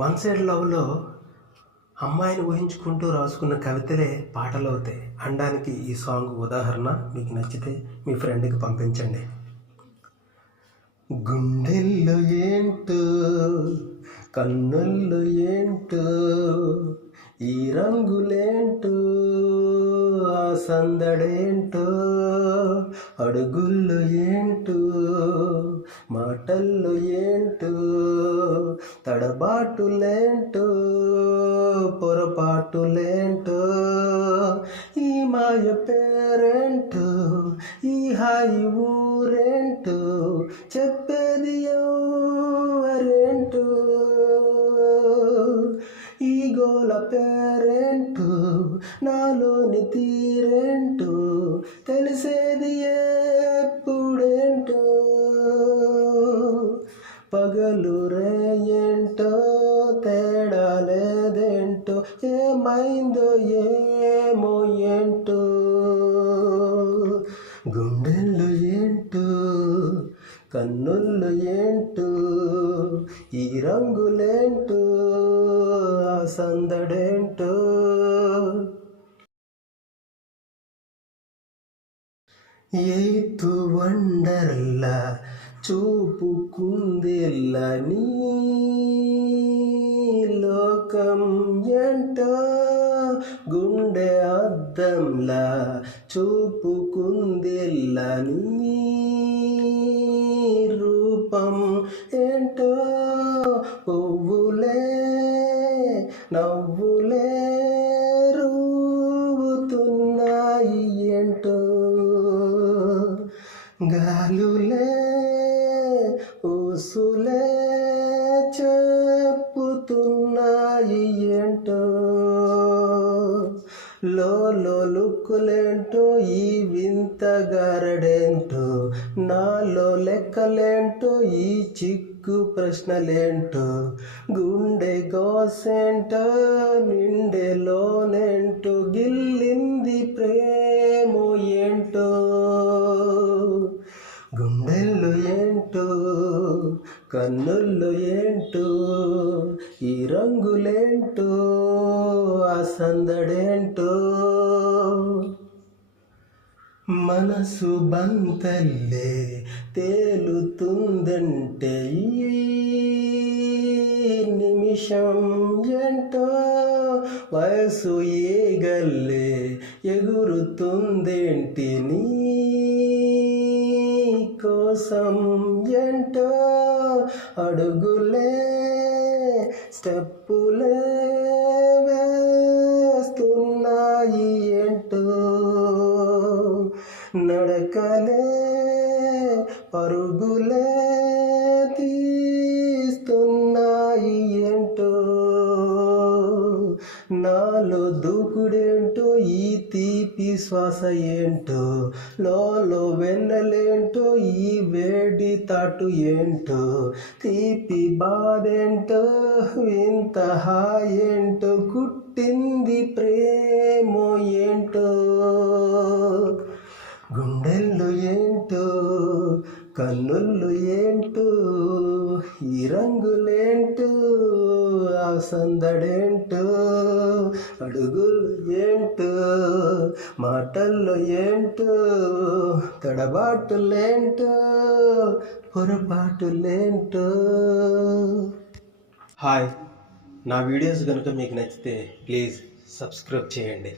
One side లవ్లో అమ్మాయిని ఊహించుకుంటూ రాసుకున్న కవితలే పాటలు అవుతాయి అనడానికి ఈ సాంగ్ ఉదాహరణ. మీకు నచ్చితే మీ ఫ్రెండ్కి పంపించండి. గుండెల్లో ఏంటో కన్నుల్లో ఏంటో ఈ రంగులేంటో ఆ సందడేంటో అడుగుల్లో ఏంటో మాటల్లో ఏంటో తడబాటులేంటో పొరపాటులేంటో ఈ మాయ పేరేంటో ఈ హాయి ఊరేంటో చెప్పేది ఎవరేంటో ఈ గోల పేరేంటో నాలోని తీరేంటో తెలిసేది ఎప్పుడేంటో పగలు రేయేంటో తేడా లేదేంటో ఏమైందో ఏమో ఏంటో గుండెల్లో ఏంటో కన్నుల్లో ఏంటో ఈ రంగులేంటో ఆ సందడేంటో ఎయిత్ వండర్లా చూపుకుందిలా నీ లోకం ఏంటో గుండె అద్దంలా చూపుకుందిలా నీ రూపం ఏంటో పువ్వులే నవ్వులే రూగుతున్నాయి ఏంటో గాలులే ఊసులే చెప్పుతున్నాయి ఏంటో లోలో లుక్కులేంటో ఈ వింత గారడేంటో నాలో లెక్కలేంటో ఈ చిక్కు ప్రశ్నలేంటో గుండె గోసేంటో నిండెలోనేంటో గిల్లింది ప్రేమో ఏంటో గుండెల్లో ఏంటో కన్నుల్లో ఏంటో ఈ రంగులేంటో ఆ సందడేంటో మనసు బంతల్లే తేలుతుందంటే ఈ నిమిషం ఏంటో వయసు ఈగల్లే ఎగురుతుందేంటి నీ కోసం ఏంటో అడుగులే స్టెప్పులే వేస్తున్నాయి ఏంటో నడకలే పరుగులే తీస్తున్నాయి ఏంటో నాలో దూకుడేంటో ఈ తీపి శ్వాస ఏంటో లోలో వెన్నెలేంటో ఈ వేడి తాటు ఏంటో తీపి బాధేంటో ఇంత హాయేంటో కుట్టింది ప్రేమో ఏంటో గుండెల్లో ఏంటో కన్నుల్లో ఏంటో ఈ రంగులేంటో ఆ సందడేంటో అడుగులు ఏంటో మాటల్లో ఏంటో తడబాటులేంటో పొరపాటులేంటో. హాయ్, నా వీడియోస్ కనుక మీకు నచ్చితే ప్లీజ్ సబ్స్క్రైబ్ చేయండి.